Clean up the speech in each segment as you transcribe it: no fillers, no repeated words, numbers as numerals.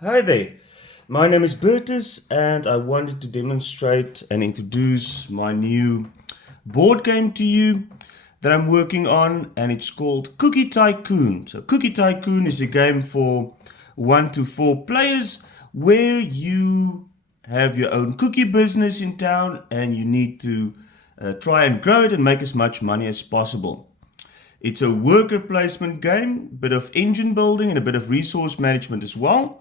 Hi there, my name is Bertus and I wanted to demonstrate and introduce my new board game to you that I'm working on, and it's called Cookie Tycoon. So Cookie Tycoon is a game for 1 to 4 players where you have your own cookie business in town and you need to try and grow it and make as much money as possible. It's a worker placement game, a bit of engine building and a bit of resource management as well.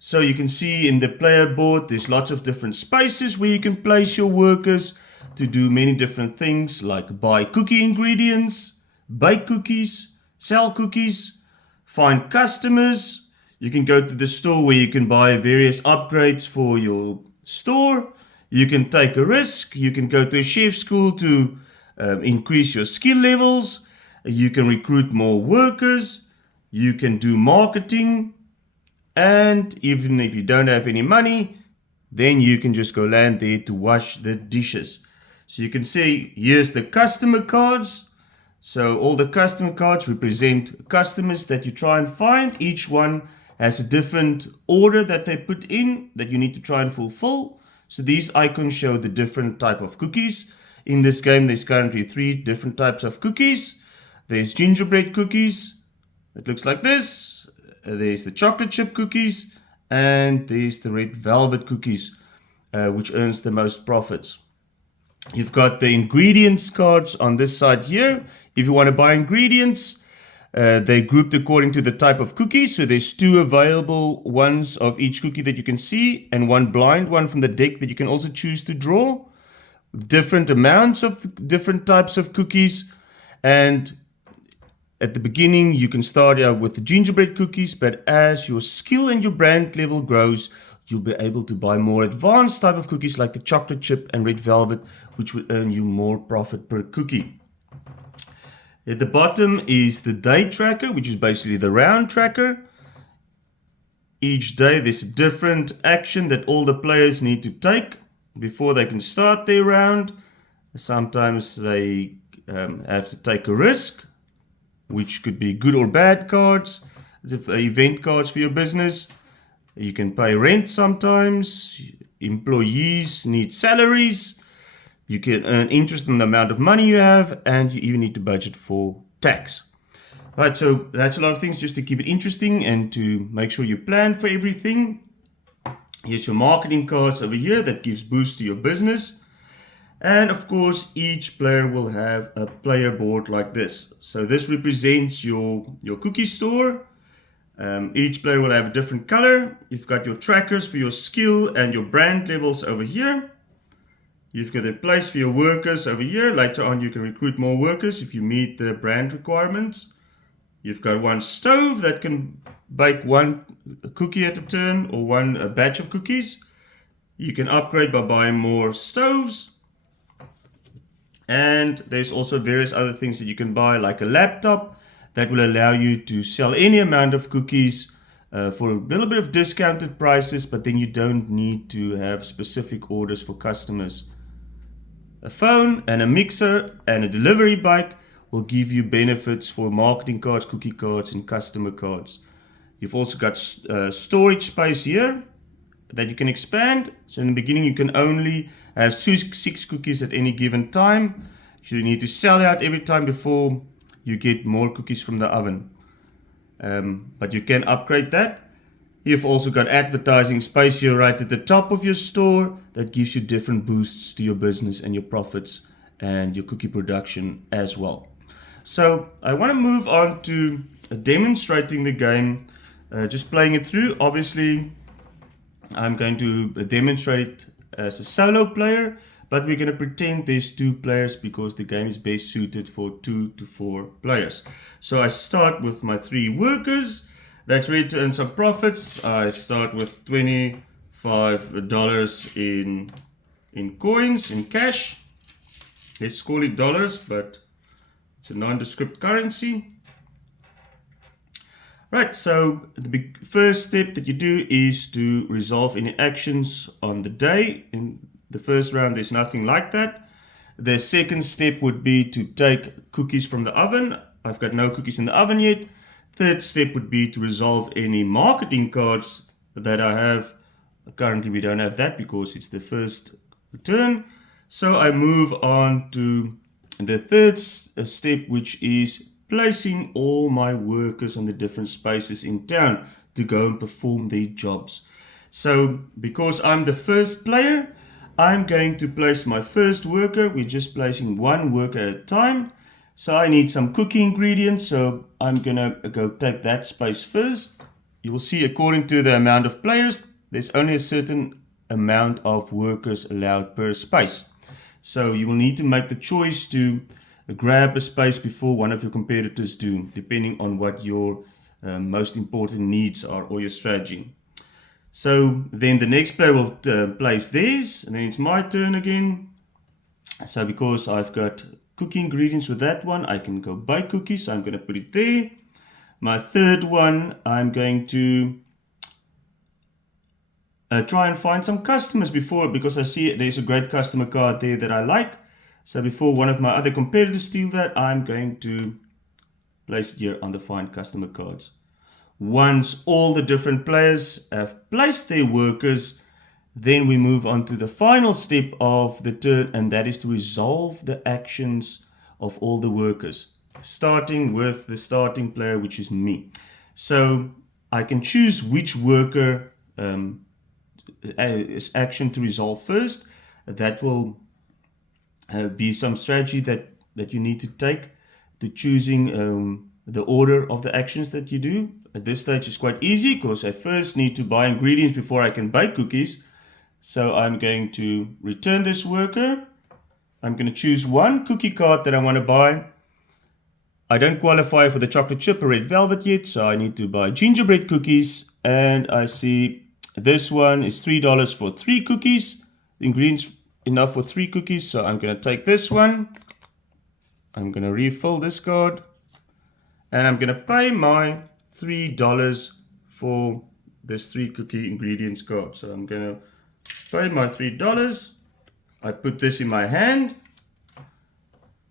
So you can see in the player board, there's lots of different spaces where you can place your workers to do many different things like buy cookie ingredients, bake cookies, sell cookies, find customers. You can go to the store where you can buy various upgrades for your store. You can take a risk. You can go to a chef school to increase your skill levels. You can recruit more workers. You can do marketing. And even if you don't have any money, then you can just go land there to wash the dishes. So you can see here's the customer cards. So all the customer cards represent customers that you try and find. Each one has a different order that they put in that you need to try and fulfill. So these icons show the different type of cookies. In this game, there's currently 3 different types of cookies. There's gingerbread cookies. It looks like this. There's the chocolate chip cookies, and there's the red velvet cookies, which earns the most profits. You've got the ingredients cards on this side here. If you want to buy ingredients, they're grouped according to the type of cookie. So there's 2 available ones of each cookie that you can see, and 1 blind one from the deck that you can also choose to draw. Different amounts of different types of cookies, and at the beginning, you can start out with the gingerbread cookies, but as your skill and your brand level grows, you'll be able to buy more advanced type of cookies like the chocolate chip and red velvet, which will earn you more profit per cookie. At the bottom is the day tracker, which is basically the round tracker. Each day there's a different action that all the players need to take before they can start their round. Sometimes they have to take a risk, which could be good or bad cards, event cards for your business. You can pay rent sometimes. Employees need salaries. You can earn interest on the amount of money you have, and you even need to budget for tax. Right, so that's a lot of things just to keep it interesting and to make sure you plan for everything. Here's your marketing cards over here that gives boost to your business. And of course, each player will have a player board like this. So this represents your cookie store. Each player will have a different color. You've got your trackers for your skill and your brand levels over here. You've got a place for your workers over here. Later on, you can recruit more workers if you meet the brand requirements. You've got 1 stove that can bake 1 cookie at a turn or 1 batch of cookies. You can upgrade by buying more stoves. And there's also various other things that you can buy, like a laptop that will allow you to sell any amount of cookies for a little bit of discounted prices, but then you don't need to have specific orders for customers. A phone and a mixer and a delivery bike will give you benefits for marketing cards, cookie cards, and customer cards. You've also got storage space here that you can expand. So in the beginning, you can only have 6 cookies at any given time. So you need to sell out every time before you get more cookies from the oven. But you can upgrade that. You've also got advertising space here right at the top of your store that gives you different boosts to your business and your profits and your cookie production as well. So I want to move on to demonstrating the game, just playing it through. Obviously, I'm going to demonstrate as a solo player, but we're going to pretend there's 2 players because the game is best suited for 2 to 4 players. So I start with my 3 workers that's ready to earn some profits. I start with $25 in coins, in cash. Let's call it dollars, but it's a nondescript currency. Right, so the first step that you do is to resolve any actions on the day. In the first round, there's nothing like that. The second step would be to take cookies from the oven. I've got no cookies in the oven yet. Third step would be to resolve any marketing cards that I have. Currently we don't have that because it's the first turn. So I move on to the third step, which is placing all my workers on the different spaces in town to go and perform their jobs. So because I'm the first player, I'm going to place my first worker. We're just placing one worker at a time. So I need some cookie ingredients, so I'm gonna go take that space first. You will see according to the amount of players, there's only a certain amount of workers allowed per space. So you will need to make the choice to grab a space before one of your competitors do, depending on what your most important needs are or your strategy. So then the next player will place theirs, and then it's my turn again. So because I've got cookie ingredients with that one, I can go buy cookies, so I'm going to put it there. My third one, I'm going to try and find some customers because I see there's a great customer card there that I like. So before one of my other competitors steal that, I'm going to place it here on the find customer cards. Once all the different players have placed their workers, then we move on to the final step of the turn, and that is to resolve the actions of all the workers, starting with the starting player, which is me. So I can choose which worker is action to resolve first. That will be some strategy that you need to take to choosing the order of the actions that you do. At this stage it's quite easy because I first need to buy ingredients before I can bake cookies. So I'm going to return this worker. I'm going to choose one cookie card that I want to buy. I don't qualify for the chocolate chip or red velvet yet, so I need to buy gingerbread cookies. And I see this one is $3 for 3 cookies. The ingredients enough for 3 cookies, so I'm going to take this one. I'm going to refill this card. And I'm going to pay my $3 for this 3 cookie ingredients card. So I'm going to pay my $3. I put this in my hand.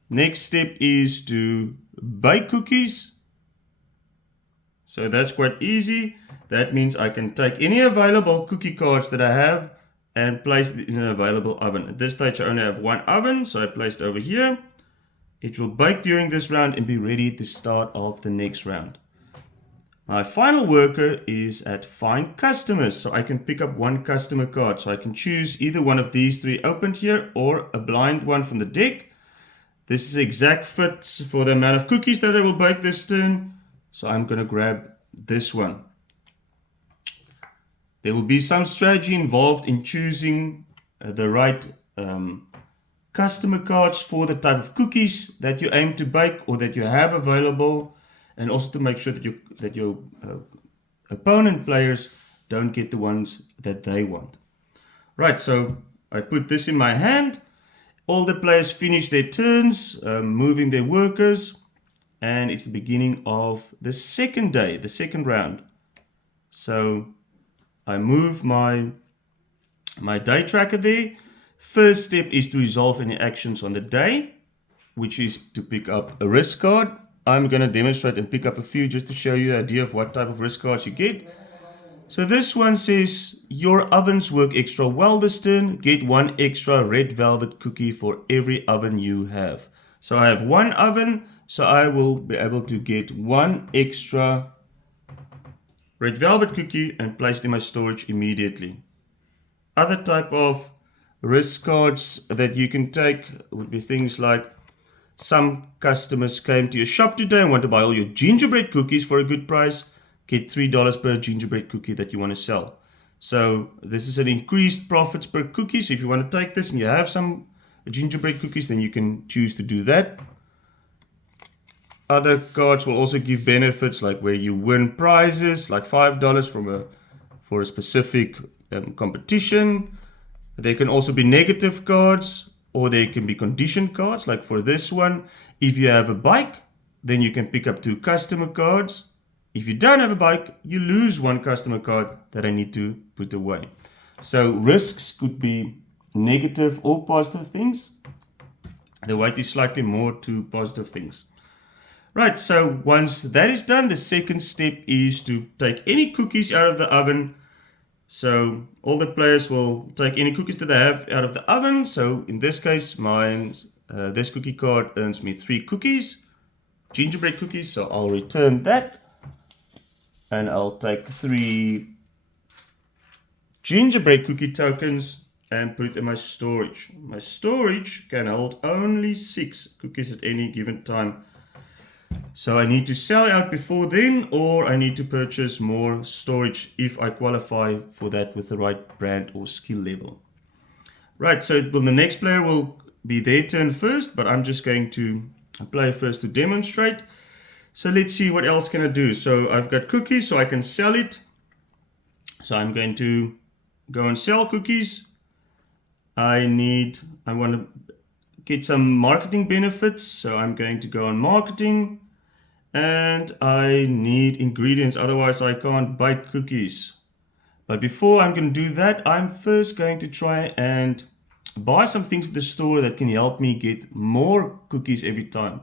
Next step is to bake cookies. So that's quite easy. That means I can take any available cookie cards that I have and place it in an available oven. At this stage I only have one oven, so I placed it over here. It will bake during this round and be ready at the start of the next round. My final worker is at find customers, so I can pick up one customer card. So I can choose either one of these 3 opened here or a blind one from the deck. This is exact fit for the amount of cookies that I will bake this turn. So I'm going to grab this one. There will be some strategy involved in choosing the right customer cards for the type of cookies that you aim to bake or that you have available, and also to make sure that your opponent players don't get the ones that they want. Right, so I put this in my hand. All the players finish their turns, moving their workers, and it's the beginning of the second day, the second round. So I move my day tracker there. First step is to resolve any actions on the day, which is to pick up a risk card. I'm going to demonstrate and pick up a few just to show you the idea of what type of risk cards you get. So this one says, your ovens work extra well this turn. Get 1 extra red velvet cookie for every oven you have. So I have 1 oven, so I will be able to get 1 extra red velvet cookie and place it in my storage immediately. Other type of risk cards that you can take would be things like, some customers came to your shop today and want to buy all your gingerbread cookies for a good price. Get $3 per gingerbread cookie that you want to sell. So this is an increased profits per cookie. So if you want to take this and you have some gingerbread cookies, then you can choose to do that. Other cards will also give benefits like where you win prizes like $5 for a specific competition. There can also be negative cards, or there can be condition cards. Like for this one, if you have a bike, then you can pick up 2 customer cards. If you don't have a bike, you lose 1 customer card that I need to put away. So risks could be negative or positive things. The weight is slightly more to positive things. Right, so once that is done, the second step is to take any cookies out of the oven So all the players will take any cookies that they have out of the oven. So in this case, this cookie card earns me 3 cookies, gingerbread cookies. So I'll return that, and I'll take 3 gingerbread cookie tokens and put it in my storage. My storage can hold only 6 cookies at any given time. So I need to sell out before then, or I need to purchase more storage if I qualify for that with the right brand or skill level. Right, so the next player will be their turn first, but I'm just going to play first to demonstrate. So let's see what else can I do. So I've got cookies, so I can sell it. So I'm going to go and sell cookies. I want to get some marketing benefits, so I'm going to go on marketing, and I need ingredients, otherwise I can't bake cookies. But before I'm going to do that, I'm first going to try and buy some things at the store that can help me get more cookies every time.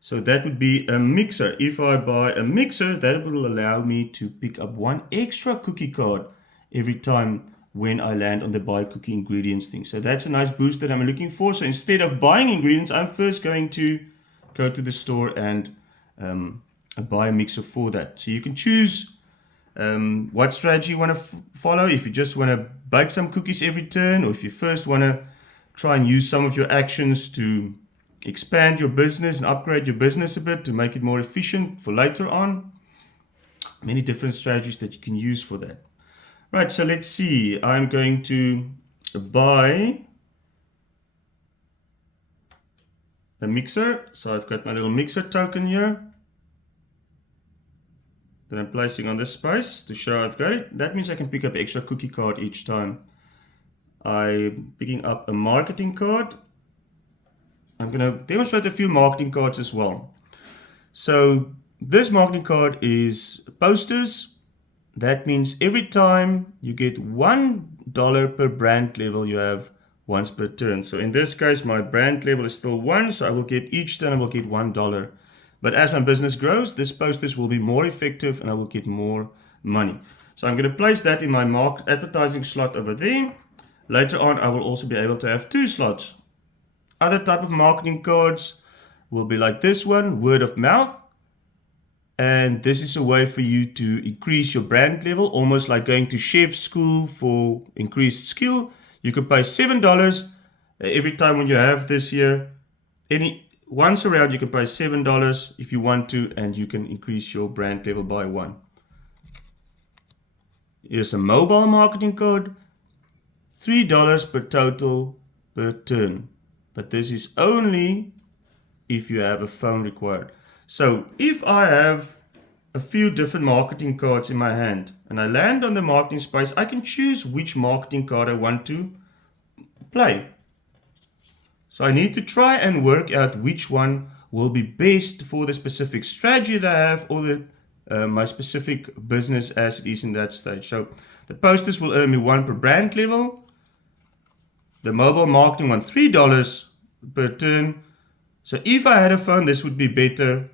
So that would be a mixer. If I buy a mixer, that will allow me to pick up 1 extra cookie card every time when I land on the buy cookie ingredients thing. So that's a nice boost that I'm looking for. So instead of buying ingredients, I'm first going to go to the store and buy a mixer for that. So you can choose what strategy you want to follow. If you just want to bake some cookies every turn, or if you first want to try and use some of your actions to expand your business and upgrade your business a bit to make it more efficient for later on. Many different strategies that you can use for that. Right, so let's see. I'm going to buy a mixer. So I've got my little mixer token here that I'm placing on this space to show I've got it. That means I can pick up extra cookie card each time. I'm picking up a marketing card. I'm going to demonstrate a few marketing cards as well. So this marketing card is posters. That means every time you get $1 per brand level, you have once per turn. So in this case, my brand level is still 1, so I will get each turn I will get $1. But as my business grows, this posters will be more effective and I will get more money. So I'm going to place that in my advertising slot over there. Later on, I will also be able to have 2 slots. Other type of marketing cards will be like this one, word of mouth. And this is a way for you to increase your brand level, almost like going to chef school for increased skill. You can pay $7 every time when you have this here. Once around, you can pay $7 if you want to, and you can increase your brand level by 1. Here's a mobile marketing code, $3 per total per turn. But this is only if you have a phone required. So if I have a few different marketing cards in my hand and I land on the marketing space, I can choose which marketing card I want to play. So I need to try and work out which one will be best for the specific strategy that I have, or my specific business as it is in that stage. So the posters will earn me 1 per brand level. The mobile marketing one, $3 per turn. So if I had a phone, this would be better.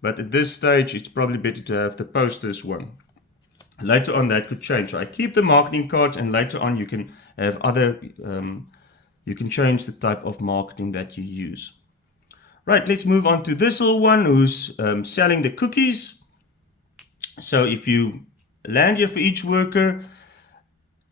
But at this stage, it's probably better to have the posters one. Later on, that could change. So I keep the marketing cards, and later on, you can have other, you can change the type of marketing that you use. Right, let's move on to this little one who's selling the cookies. So if you land here for each worker,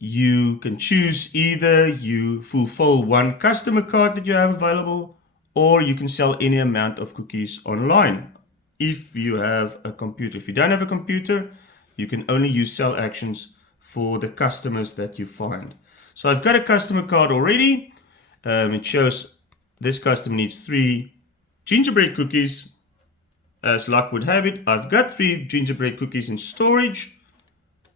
you can choose either you fulfill 1 customer card that you have available, or you can sell any amount of cookies online. If you have a computer. If you don't have a computer, you can only use sell actions for the customers that you find. So I've got a customer card already. It shows this customer needs 3 gingerbread cookies. As luck would have it, I've got 3 gingerbread cookies in storage,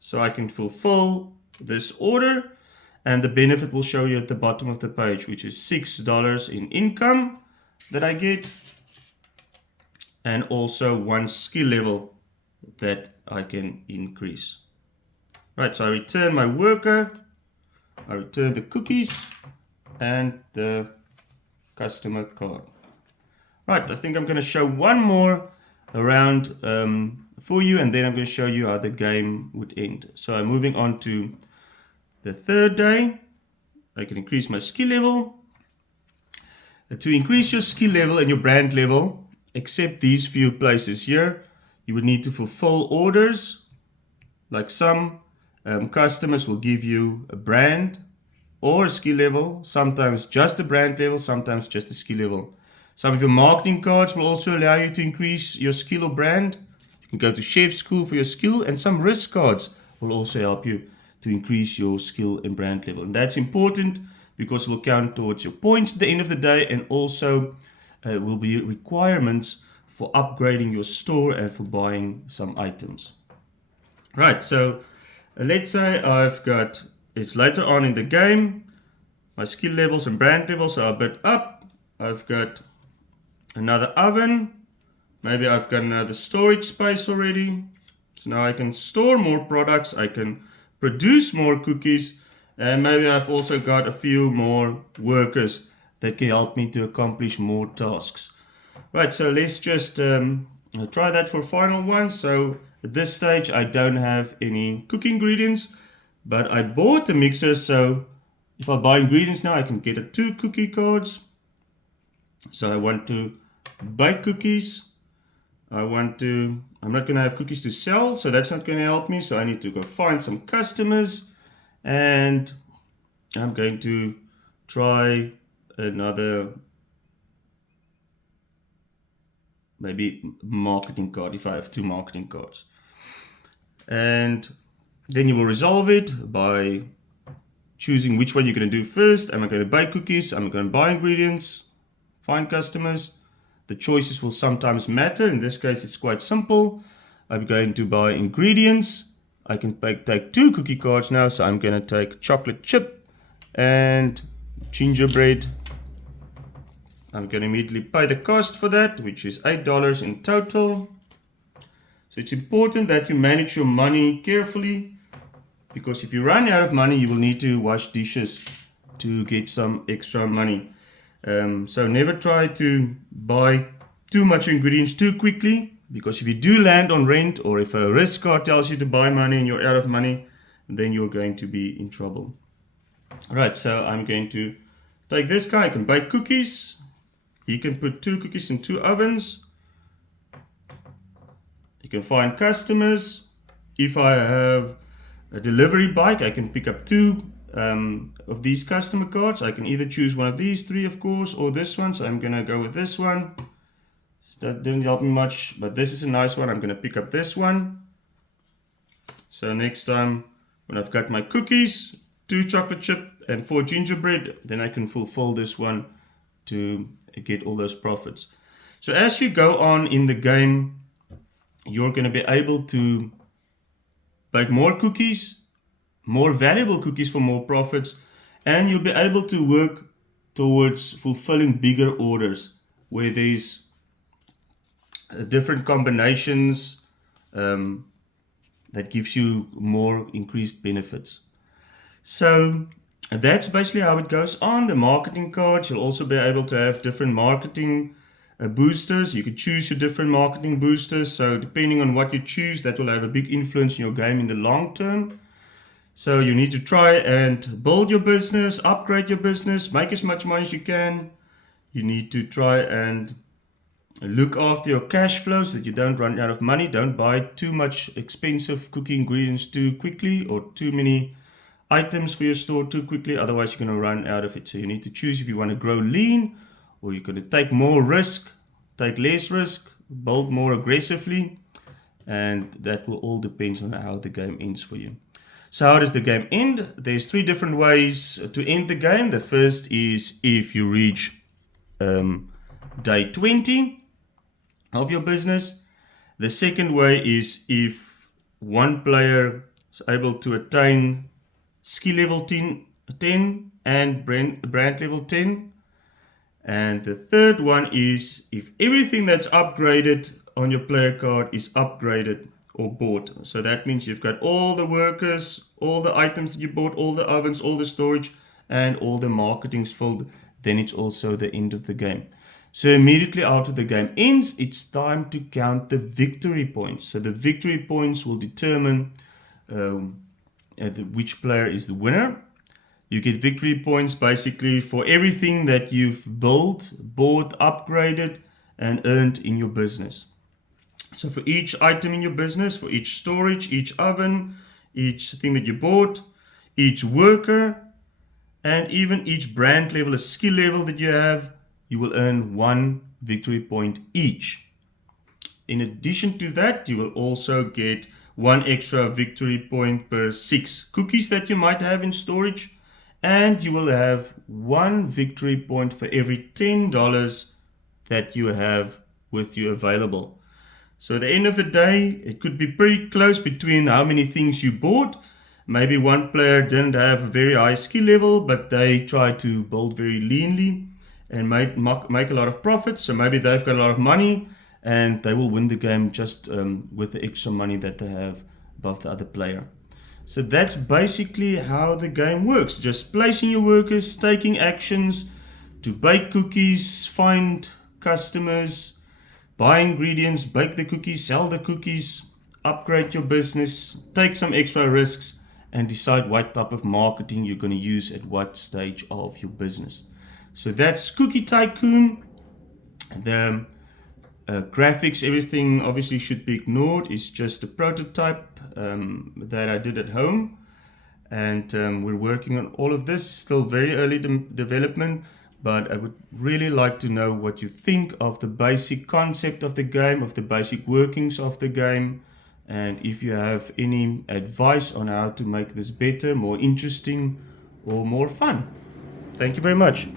so I can fulfill this order, and the benefit will show you at the bottom of the page, which is $6 in income that I get, and also 1 skill level that I can increase. Right, so I return my worker, I return the cookies and the customer card. Right, I think I'm going to show one more around for you, and then I'm going to show you how the game would end. So I'm moving on to The third day, I can increase my skill level. To increase your skill level and your brand level, except these few places here, you would need to fulfill orders. Like some customers will give you a brand or a skill level, sometimes just a brand level, sometimes just a skill level. Some of your marketing cards will also allow you to increase your skill or brand. You can go to chef school for your skill, and some risk cards will also help you to increase your skill and brand level. And that's important because it will count towards your points at the end of the day, and also will be requirements for upgrading your store and for buying some items. Right, so let's say it's later on in the game, my skill levels and brand levels are a bit up. I've got another oven, maybe I've got another storage space already. So now I can store more products, I can produce more cookies, and maybe I've also got a few more workers that can help me to accomplish more tasks. Right, so let's just try that for final one. So at this stage I don't have any cooking ingredients, but I bought a mixer, so if I buy ingredients now I can get 2 cookie cards. So I want to bake cookies. I'm not going to have cookies to sell, so that's not going to help me. So I need to go find some customers, and I'm going to try another maybe marketing card if I have 2 marketing cards. And then you will resolve it by choosing which one you're going to do first. Am I going to bake cookies? Am I going to buy ingredients? Find customers? The choices will sometimes matter. In this case, it's quite simple. I'm going to buy ingredients. I can take 2 cookie cards now, so I'm going to take chocolate chip and gingerbread. I'm going to immediately pay the cost for that, which is $8 in total. So it's important that you manage your money carefully, because if you run out of money, you will need to wash dishes to get some extra money. So never try to buy too much ingredients too quickly, because if you do land on rent, or if a risk card tells you to buy money and you're out of money, then you're going to be in trouble. Alright, so I'm going to take this guy. I can bake cookies. He can put 2 cookies in 2 ovens. You can find customers. If I have a delivery bike, I can pick up 2 of these customer cards. I can either choose one of these 3, of course, or this one. So I'm going to go with this one. That didn't help me much, but this is a nice one. I'm going to pick up this one. So next time when I've got my cookies, 2 chocolate chip and 4 gingerbread, then I can fulfill this one to get all those profits. So as you go on in the game, you're going to be able to bake more cookies, more valuable cookies for more profits, and you'll be able to work towards fulfilling bigger orders where there's different combinations that gives you more increased benefits. So that's basically how it goes on. The marketing cards, you'll also be able to have different marketing boosters. You could choose your different marketing boosters. So depending on what you choose, that will have a big influence in your game in the long term. So you need to try and build your business, upgrade your business, make as much money as you can. You need to try and look after your cash flow so that you don't run out of money. Don't buy too much expensive cooking ingredients too quickly, or too many items for your store too quickly. Otherwise, you're going to run out of it. So you need to choose if you want to grow lean, or you're going to take more risk, take less risk, build more aggressively. And that will all depend on how the game ends for you. So how does the game end? There's 3 different ways to end the game. The first is if you reach day 20 of your business. The second way is if one player is able to attain skill level 10 and brand level 10. And the third one is if everything that's upgraded on your player card is upgraded or bought. So that means you've got all the workers, all the items that you bought, all the ovens, all the storage, and all the marketing's filled. Then it's also the end of the game. So immediately after the game ends, it's time to count the victory points. So the victory points will determine which player is the winner. You get victory points basically for everything that you've built, bought, upgraded, and earned in your business. So for each item in your business, for each storage, each oven, each thing that you bought, each worker, and even each brand level, a skill level that you have, you will earn 1 victory point each. In addition to that, you will also get 1 extra victory point per 6 cookies that you might have in storage, and you will have 1 victory point for every $10 that you have with you available. So at the end of the day, it could be pretty close between how many things you bought. Maybe one player didn't have a very high skill level, but they tried to build very leanly and make a lot of profit. So maybe they've got a lot of money and they will win the game just with the extra money that they have above the other player. So that's basically how the game works. Just placing your workers, taking actions to bake cookies, find customers, buy ingredients, bake the cookies, sell the cookies, upgrade your business, take some extra risks, and decide what type of marketing you're going to use at what stage of your business. So that's Cookie Tycoon. The graphics, everything obviously should be ignored. It's just a prototype that I did at home. And we're working on all of this. Still very early development, but I would really like to know what you think of the basic concept of the game, of the basic workings of the game, and if you have any advice on how to make this better, more interesting, or more fun. Thank you very much.